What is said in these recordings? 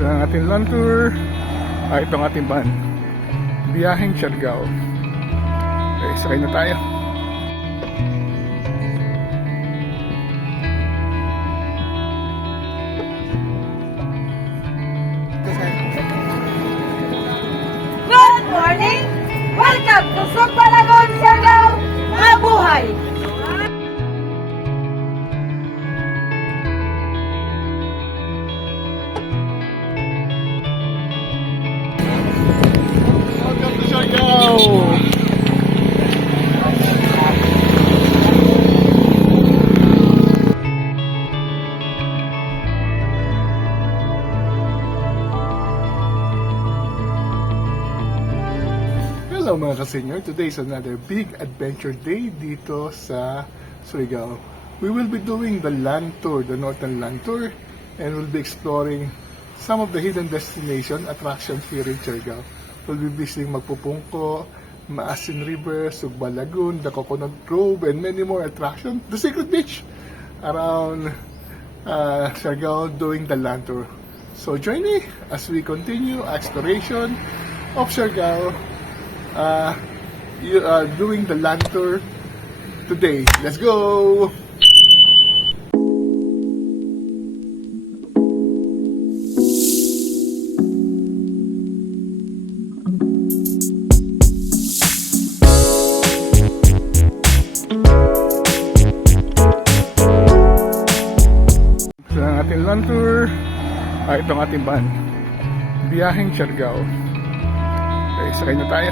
Ito ang ating land tour. Ito ang ating van. Biyaheng Siargao. Okay, sakay na tayo. Good morning! Welcome to Sugbalagon, Siargao! Mabuhay! Welcome to Siargao! Hello mga ka-senior, today is another big adventure day dito sa Surigao. We will be doing the land tour, the northern land tour, and we'll be exploring some of the hidden destination attractions here in Surigao. We'll be visiting Magpupungko, Maasin River, Sugba Lagoon, the Coconut Grove, and many more attractions. The Secret Beach around Surigao doing the land tour. So join me as we continue exploration of Surigao. Doing the land tour today. Let's go! Ito ang ating land tour. Ito ang ating van. Biyaheng Siargao. Okay, sakay na tayo.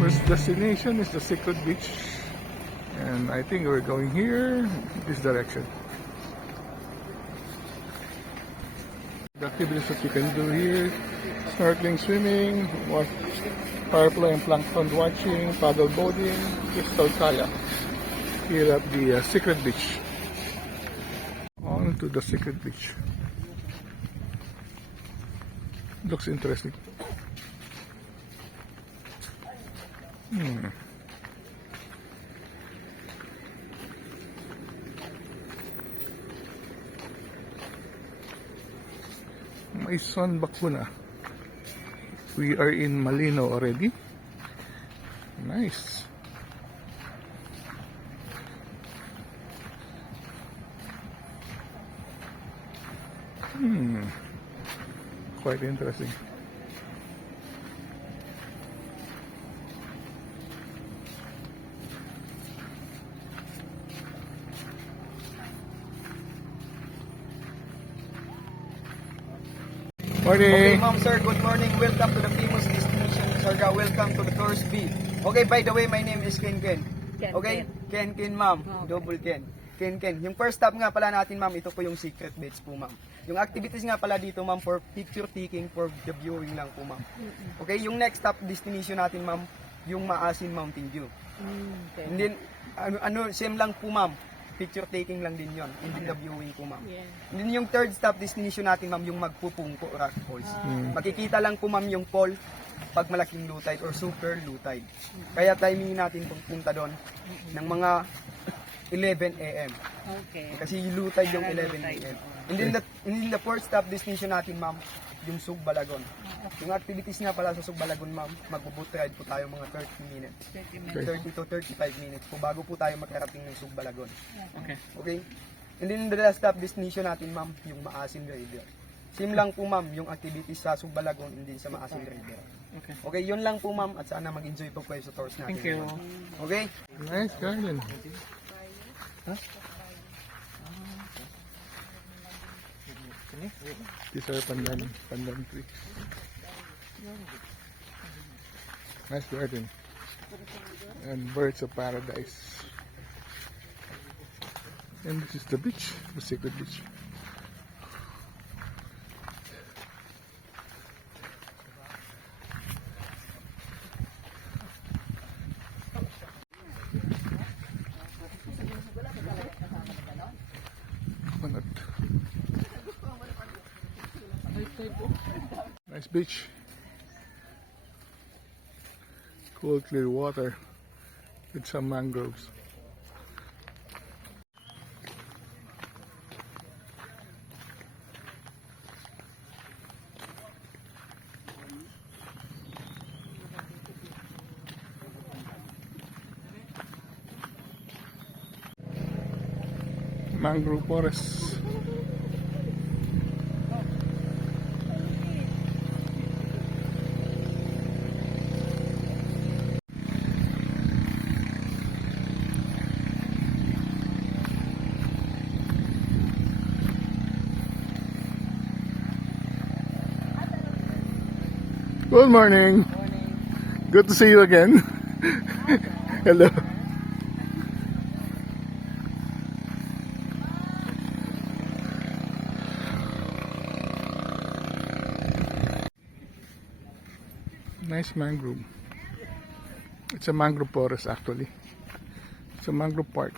First destination is the Secret Beach, and I think we're going here, this direction. The activities that you can do here: snorkeling, swimming, firefly and plankton watching, paddle boarding, crystal kayak. Here at the Secret Beach. On to the Secret Beach. Looks interesting. May sunback po na. We are in Malino already. Nice. Quite interesting. Okay, Morning! ma'am, sir, good morning. Welcome to the famous destination, Siargao. Welcome to the Tourist B. Okay, by the way, my name is Ken. Okay? Ken, ma'am. Double Ken. Ken. Yung first stop nga pala natin, ma'am, ito po yung Secret Beach po, ma'am. Yung activities nga pala dito, ma'am, for picture taking, for the viewing lang po, ma'am. Okay, yung next stop destination natin, ma'am, yung Maasin Mountain View. Okay. And then, same lang po, ma'am. Picture taking lang din yon, hindi the viewing po, ma'am. Yeah. And then yung third stop destination natin, ma'am, yung Magpupungko Rock Falls. Makikita lang po, ma'am, yung fall pag malaking low tide or super low tide. Kaya timing natin punta doon ng mga 11 a.m. Okay. Kasi low tide yung 11 a.m. And then the fourth stop destination natin, ma'am, yung Sugba Lagoon. Yung activities nga pala sa Sugba Lagoon, ma'am, mag-boat ride po tayo mga 30 minutes. 30 to 35 minutes po bago po tayo makarating ng Sugba Lagoon. Okay? And then the last stop destination natin, ma'am, yung Maasin River. Same lang po, ma'am, yung activities sa Sugba Lagoon and din sa Maasin River. Okay. Okay, yun lang po ma'am at sana mag-enjoy po kayo sa tours natin. Thank you. Okay? Nice garden. These are pandan trees. Nice garden. And birds of paradise. And this is the beach, the sacred beach. Coconut. Nice beach. Cool, clear water with some mangroves. Mangrove forest. Good morning. Good to see you again. Hello. Nice mangrove. It's a mangrove forest actually. It's a mangrove park.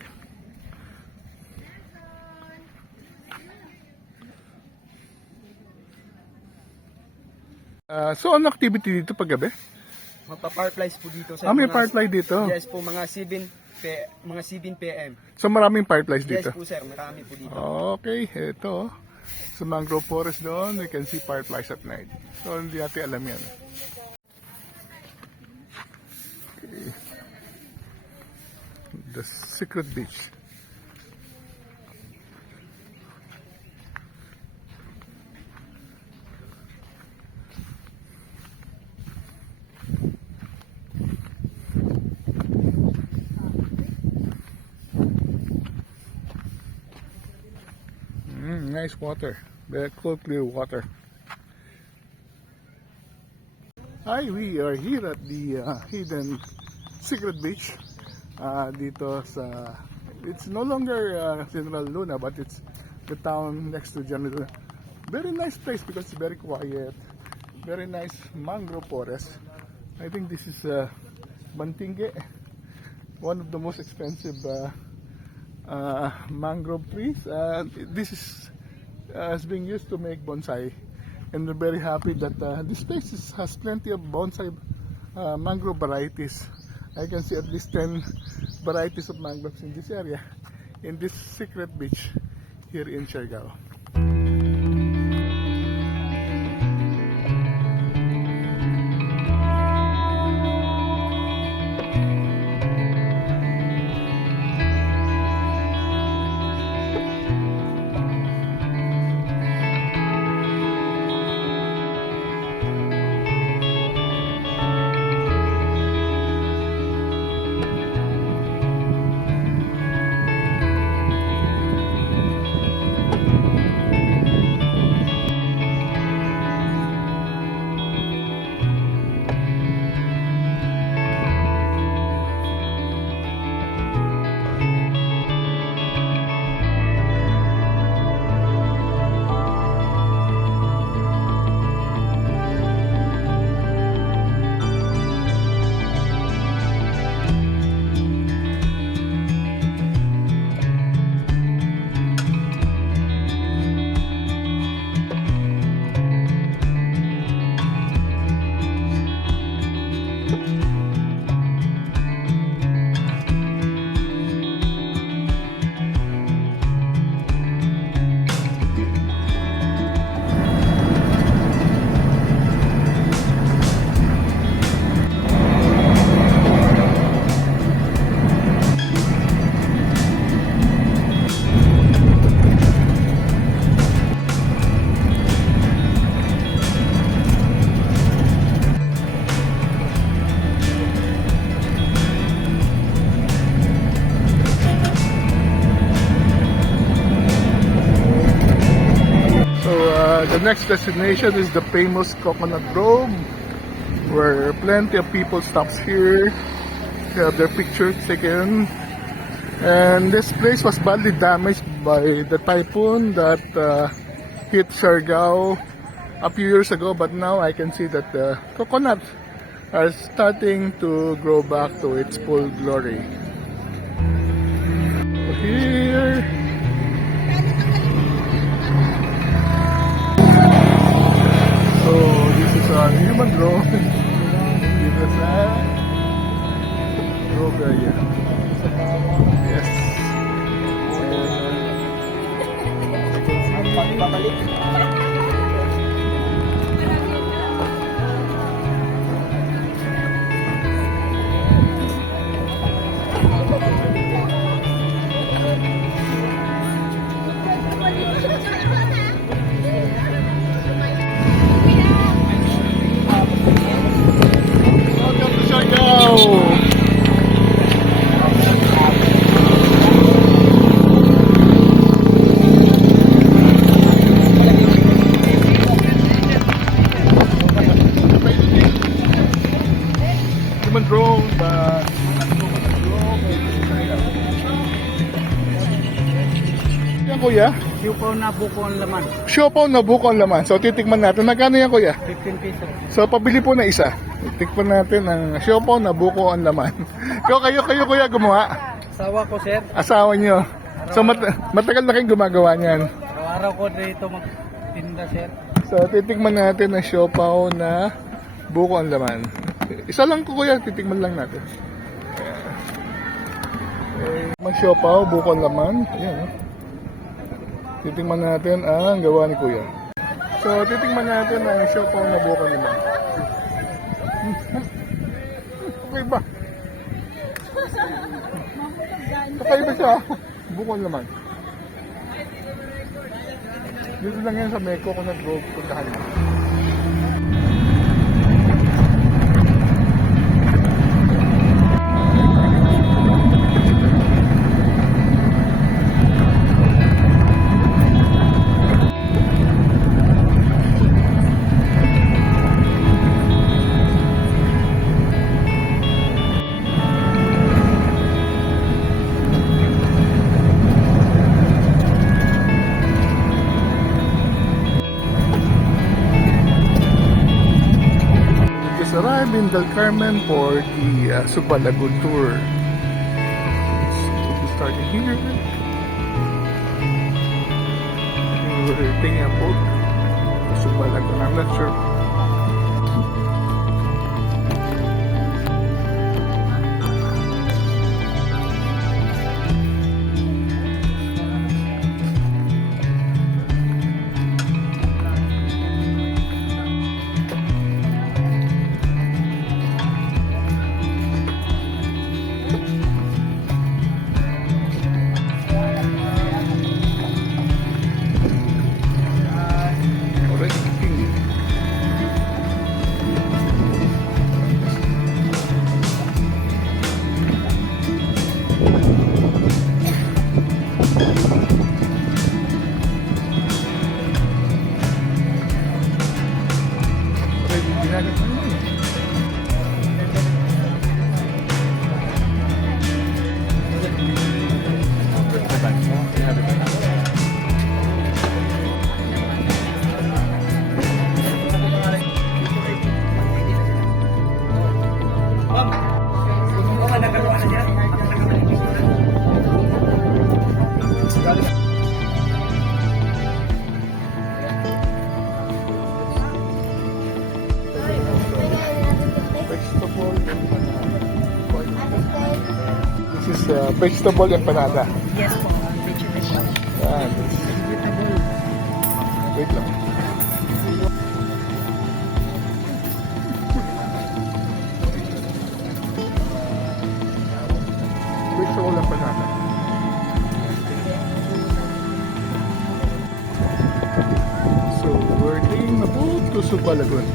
So ano activity dito paggabi? Magpa-fireflies po dito sa May firefly dito. Yes po, mga 7 p.m. So maraming fireflies Yes dito. po sir, marami po dito. Okay, ito. Sa mangrove forest doon, we can see fireflies at night. So hindi natin alam yan. Okay. The secret beach. Nice water. Very cool, clear water. Hi, we are here at the hidden secret beach. Dito sa, it's no longer General Luna, but it's the town next to General Luna. Very nice place because it's very quiet. Very nice mangrove forest. I think this is Bantingue, one of the most expensive mangrove trees. This is being used to make bonsai, and we're very happy that this place has plenty of bonsai mangrove varieties. I can see at least 10 varieties of mangroves in this area, in this secret beach here in Siargao. The next destination is the famous Coconut Grove, where plenty of people stops here to have their picture taken. And this place was badly damaged by the typhoon that hit Siargao a few years ago, but now I can see that the coconuts are starting to grow back to its full glory. Here, so this is a human drone. This is a grove area. Yes. Pagbabalik. Welcome to Siargao. Human drone, yan kuya? Siupaw na buko ang laman. Siopaw na buko ang laman. So titikman natin. Magkano yan kuya? 15 pesos. So pabili po na isa. Tikman natin ang siopaw na buko ang laman. kayo kuya gumawa? Sawa ko, sir. Asawa nyo. So matagal na kayong gumagawa niyan. Araw-araw ko dito magtinda, sir. So titikman natin ang siopaw na buko ang laman. Isa lang ko kuya, titikman lang natin. Mag siopaw, buko ang laman. Ayan. Titikman natin ang gawa ni kuya. So titikman natin ang siopaw na buko ang laman. Okay ba? Kakaiba siya. Buko ang laman. Dito lang yan sa may Coconut Grove. Puntahan mo. Arrived in Del Carmen for the Suba Lagoon tour. So we're starting here. We're taking a boat to Suba Lagoon. I'm not sure. This is vegetable empanada. Yes po, vegetable. Yan. Wait lang. Vegetable empanada. So, we're taking a boat to Suba Lagoon.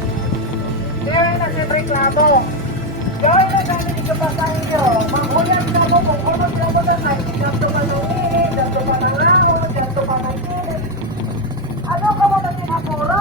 Kaya nagreklamo. Gawin na namin ito pa sa inyo. Magulang na mo kung ano sila mo na kayo. Dito pa ng init, dito pa ng langon, dito pa ng init. Ano ka mo na sinapuro?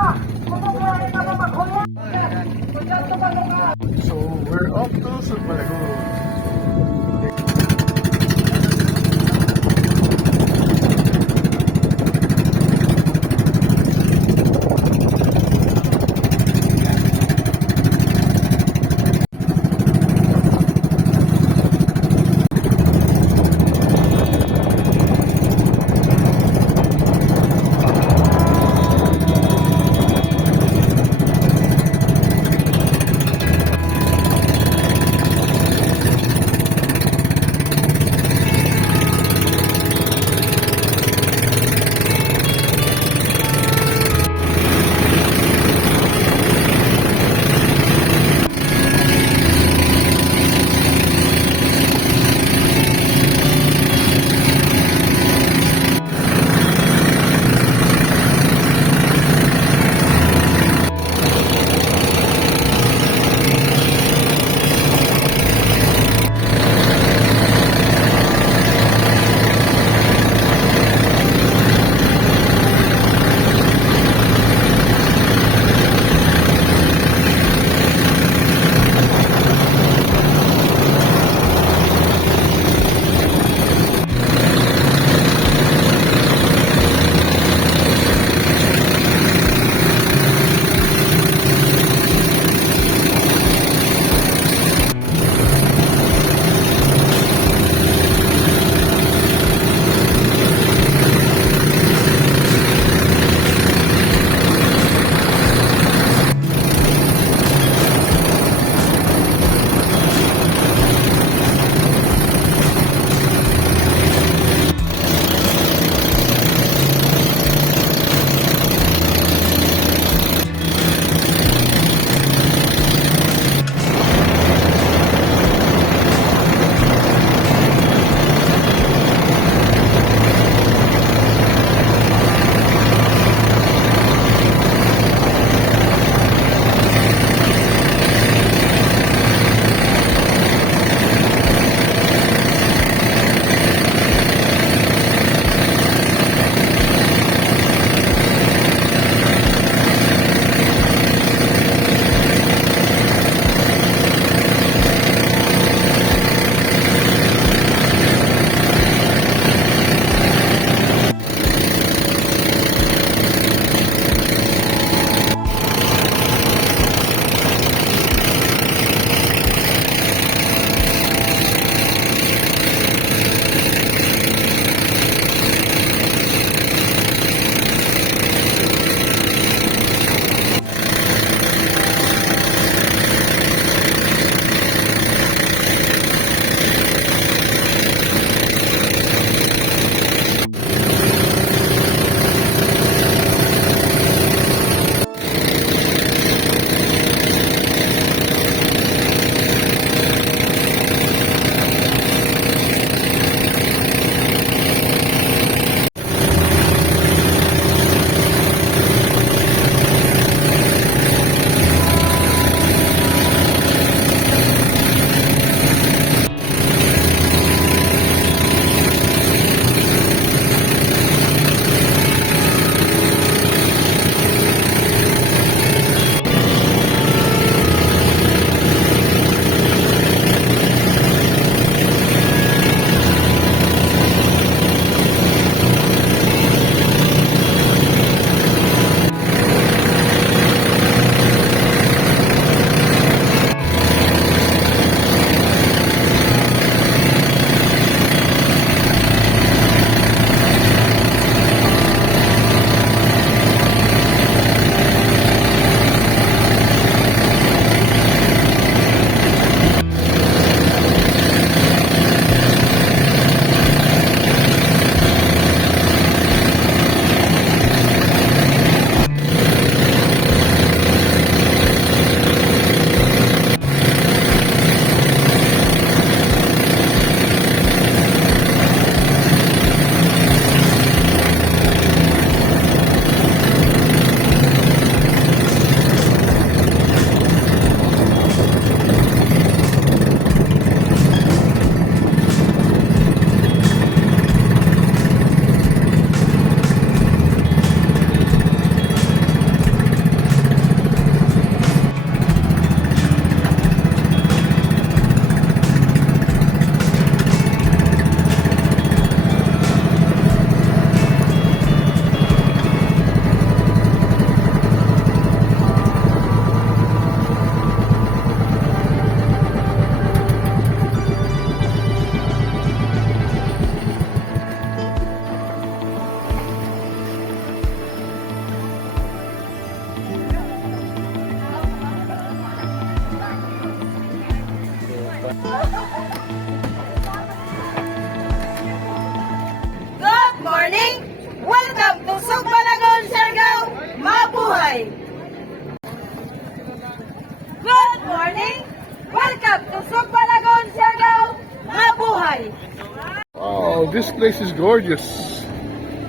mabuhay! Oh, this place is gorgeous.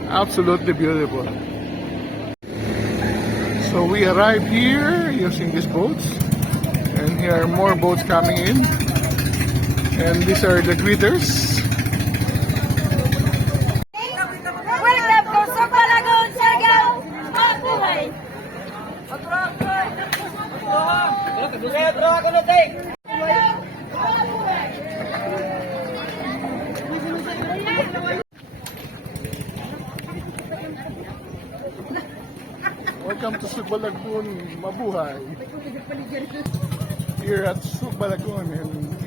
Absolutely beautiful. So we arrived here using these boats, and here are more boats coming in. And these are the greeters. Welcome to Sopalagon, Siargao! Mabuhay! Welcome to Sugbalagon, Mabuhay. Here at Sugbalagon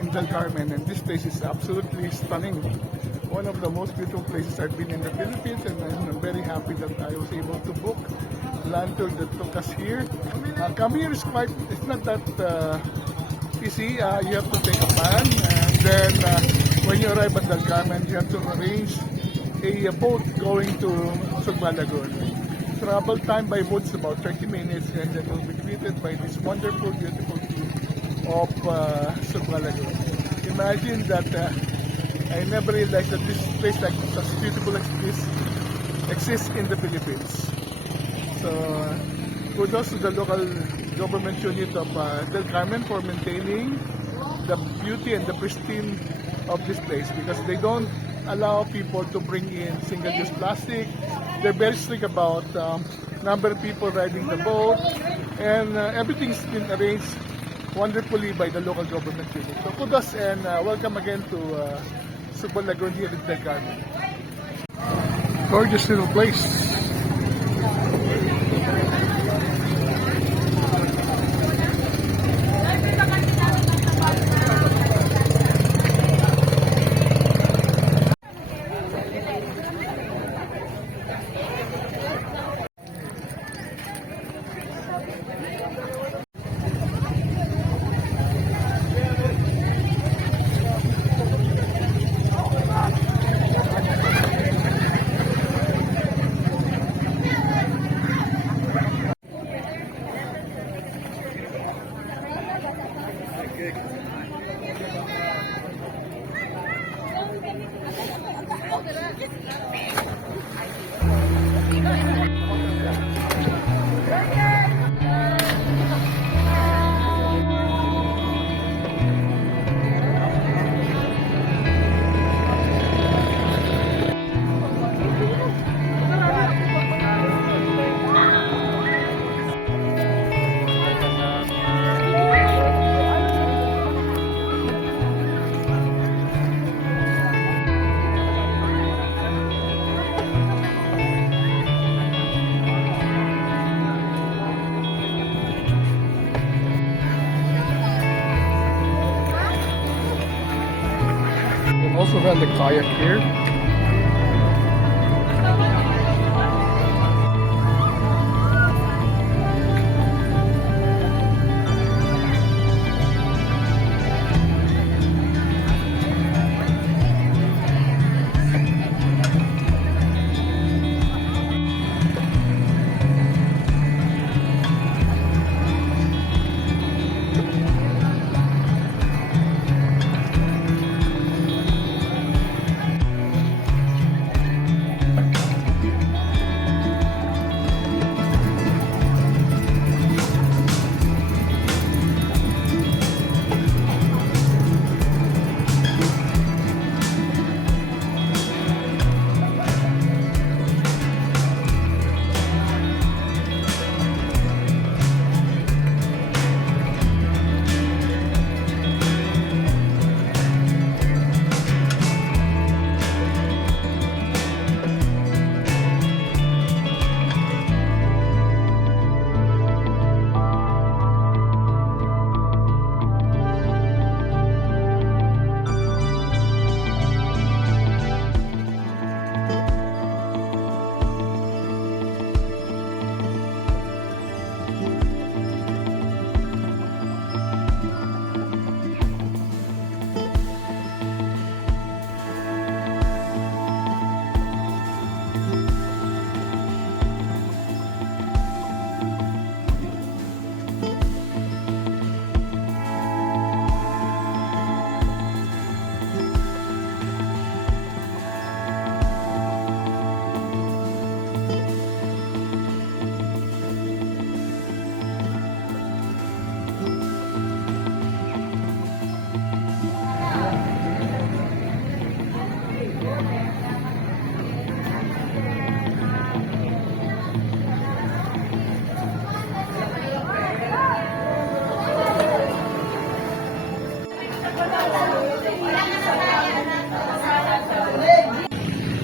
in Del Carmen, and this place is absolutely stunning. One of the most beautiful places I've been in the Philippines, and I'm very happy that I was able to book a lantern that took us here. Coming here is it's not that easy. You have to take a van, and then when you arrive at Del Carmen, you have to arrange a boat going to Sugbalagon. Travel time by boat is about 30 minutes, and then we'll be greeted by this wonderful, beautiful view of Sugbalagon. Imagine that I never realized that this place like such beautiful like this exists in the Philippines. So kudos to the local government unit of Del Carmen for maintaining the beauty and the pristine of this place, because they don't allow people to bring in single-use plastic. They're very strict about number of people riding the boat, and everything's been arranged wonderfully by the local government unit. So kudos and welcome again to Sugbalagon here in Del Carmen. Gorgeous little place. We also run the kayak here.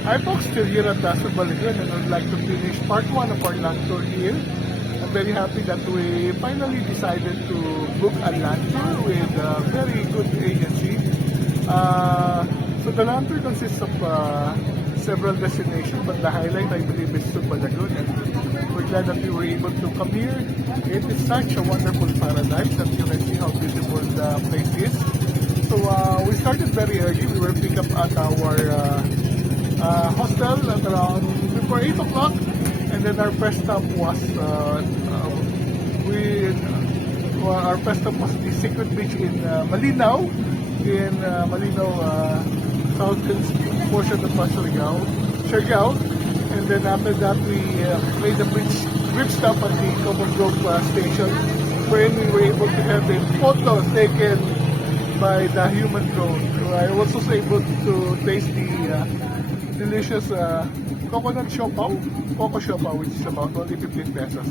Hi folks, still here at Dasal Balaguan, and I'd like to finish part 1 of our land tour here. I'm very happy that we finally decided to book a land tour with a very good agency. So the land tour consists of several destinations, but the highlight I believe is Balaguan, and we're glad that we were able to come here. It is such a wonderful paradise that you can see how beautiful the place is. So we started very early. We were picked up at our hostel at around before 8 o'clock, and then our first stop was our first stop was the Secret Beach in Malinaw, southern portion of Siargao, and then after that we made a brief stop at the Common Grove station, wherein we were able to have a photo taken by the human drone. So I was also able to taste the delicious coconut coco siopaw, which is about only 15 pesos.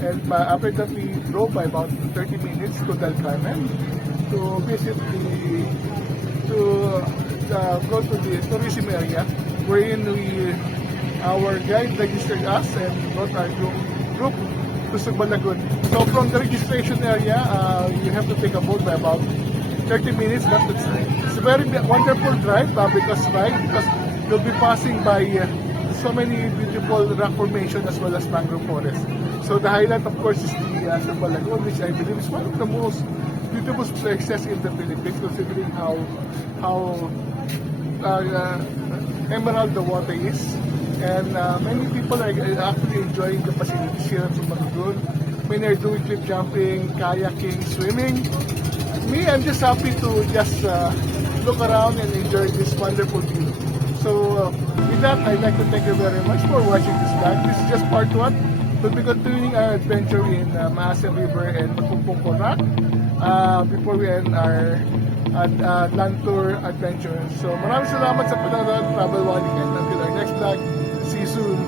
And after that, we drove by about 30 minutes to Del Carmen to visit go to the tourism area, wherein our guide registered us and brought our group to Sugbalagun. So from the registration area, you have to take a boat by about 30 minutes. It's a very wonderful drive because you'll be passing by so many beautiful rock formation as well as mangrove forest. So the highlight, of course, is the Sugbalagun, which I believe is one of the most beautiful places in the Philippines, considering how emerald the water is. And many people are actually enjoying the facilities here at Sugbalagun. Many are doing cliff jumping, kayaking, swimming. Me, I'm just happy to just look around and enjoy this wonderful view. So with that, I'd like to thank you very much for watching this vlog. This is just part 1. We'll be continuing our adventure in Maasin River and Magpungpungko Rock before we end our land tour adventure. So maraming salamat sa panonood. Travel One again. Until our next vlog. See you soon.